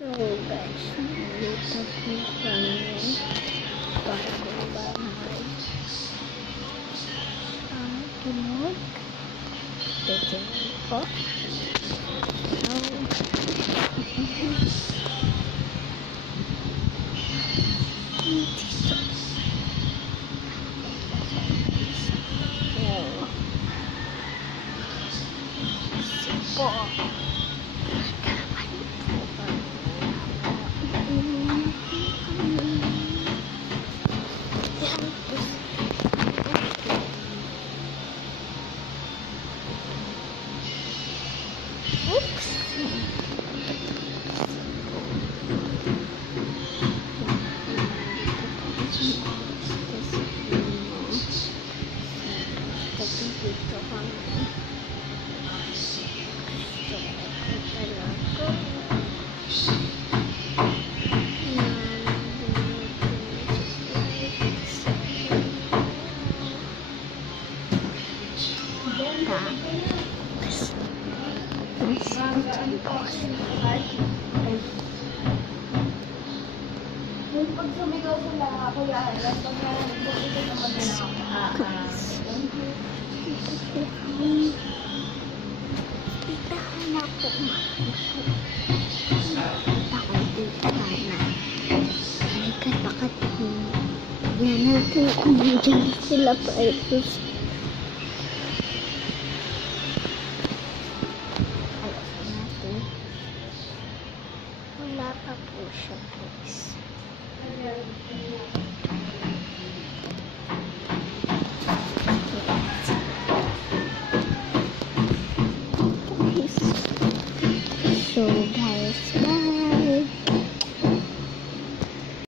So guys, nandito po kami para magbahay ang tunog. Titignan po. Dito. Po. Oops. Pag sumigaw sila, kuya, pag nagpapagod naman Itahan na po. Itahan na. Halika, bakit yan natin kung nandiyan sila pa ito. Wala pa po siya, guys. So,